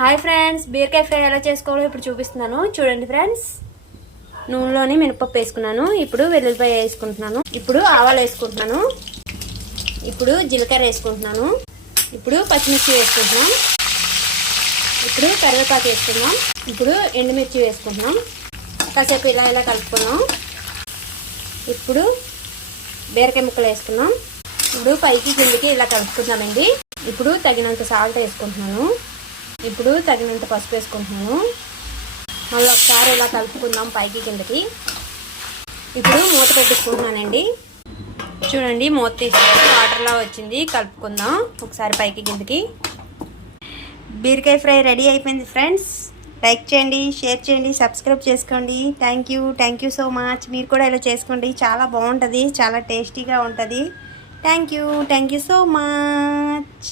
Hi friends, బీరకాయ fry ఎలా చేసుకోవాలో ఇప్పుడు చూపిస్తున్నాను. చూడండి ఫ్రెండ్స్, నూనెలోని మినపప్పు వేసుకున్నాను. ఇప్పుడు వెల్లుల్లిపాయ వేసుకుంటున్నాను. ఇప్పుడు ఆవాలు వేసుకుంటున్నాను. ఇప్పుడు జీలకర్ర వేసుకుంటున్నాను. ఇప్పుడు పచ్చిమిర్చి వేసుకుంటున్నాం. ఇప్పుడు కరివేపాకు వేసుకుందాం. ఇప్పుడు ఎండుమిర్చి వేసుకుంటున్నాం. కాసేపు ఇలా కలుపుకున్నాం. ఇప్పుడు బీరకాయ ముక్కలు వేసుకున్నాం. ఇప్పుడు పైకి కిందికి ఇలా కలుపుకుందామండి. ఇప్పుడు తగినంత సాల్ట్ వేసుకుంటున్నాను. ఇప్పుడు తగినంత పసుపు వేసుకుంటున్నాను. మళ్ళీ ఒకసారి ఇలా కలుపుకుందాం పైకి కిందకి. ఇప్పుడు మూత పెట్టేసుకుంటున్నానండి. చూడండి, మూత తీసుకొని వాటర్లా వచ్చింది. కలుపుకుందాం ఒకసారి పైకి కిందకి. బీరకాయ ఫ్రై రెడీ అయిపోయింది ఫ్రెండ్స్. లైక్ చేయండి, షేర్ చేయండి, సబ్స్క్రైబ్ చేసుకోండి. Thank you so much. మీరు కూడా ఇలా చేసుకోండి, చాలా బాగుంటుంది, చాలా టేస్టీగా ఉంటుంది. Thank you so much.